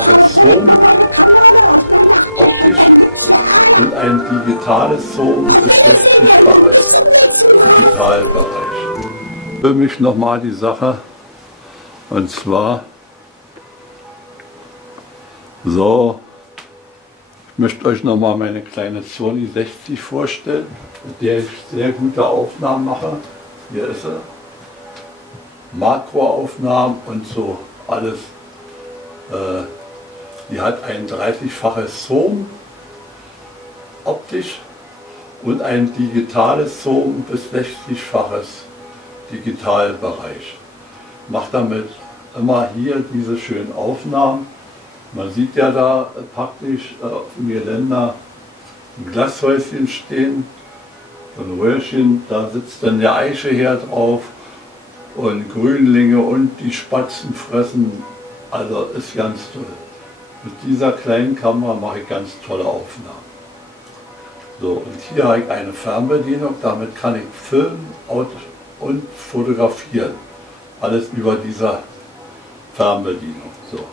Zoom optisch und ein digitales Zoom bis 60-faches Digitalbereich. Für mich nochmal die Sache, und zwar so, ich möchte euch nochmal meine kleine Sony 60 vorstellen, mit der ich sehr gute Aufnahmen mache. Hier ist sie. Makroaufnahmen und so alles. Die hat ein 30-faches Zoom optisch und ein digitales Zoom bis 60-faches Digitalbereich. Macht damit immer hier diese schönen Aufnahmen. Man sieht ja da praktisch auf dem Geländer ein Glashäuschen stehen, so ein Röhrchen, da sitzt dann der Eichelhäher drauf und Grünlinge und die Spatzen fressen, also ist ganz toll. Mit dieser kleinen Kamera mache ich ganz tolle Aufnahmen. So, und hier habe ich eine Fernbedienung, damit kann ich filmen und fotografieren. Alles über dieser Fernbedienung. So.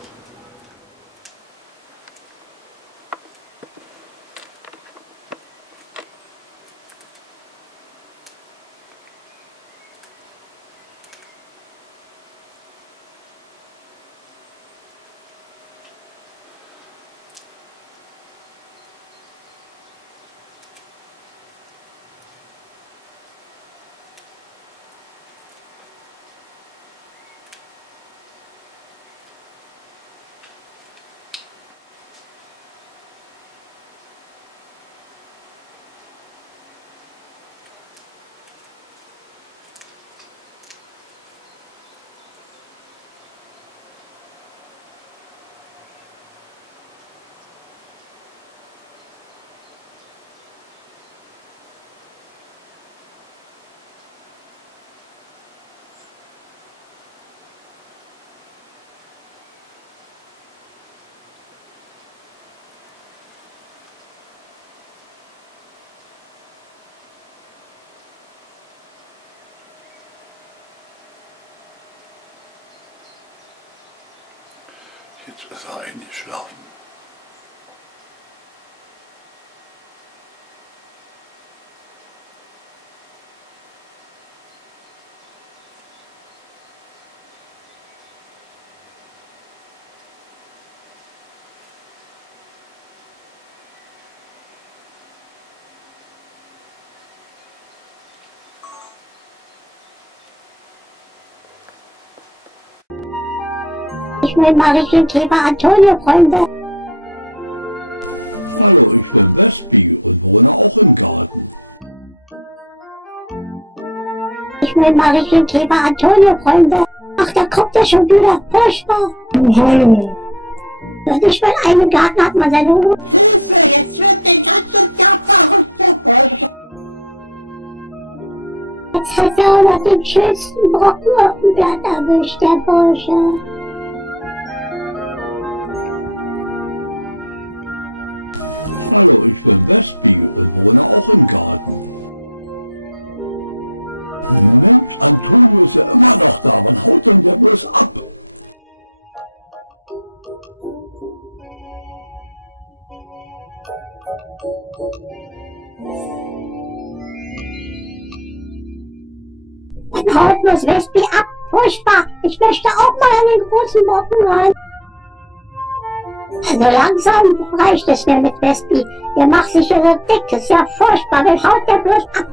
Jetzt ist er eingeschlafen. Ich will mal richtig Kleber Antonio, Freunde. Ich will mal richtig Kleber Antonio, Freunde. Ach, da kommt er schon wieder. Furchtbar. Hallo. Nicht mal einen Garten hat man seine Ruhe. Jetzt hat er auch noch den schönsten Brocken auf dem Blatt erwischt, der Bursche. Dann haut bloß Wespi ab. Furchtbar. Ich möchte auch mal an den großen Brocken rein. Also langsam reicht es mir mit Wespi. Der macht sich ja so dick. Das ist ja furchtbar. Wen haut der bloß ab?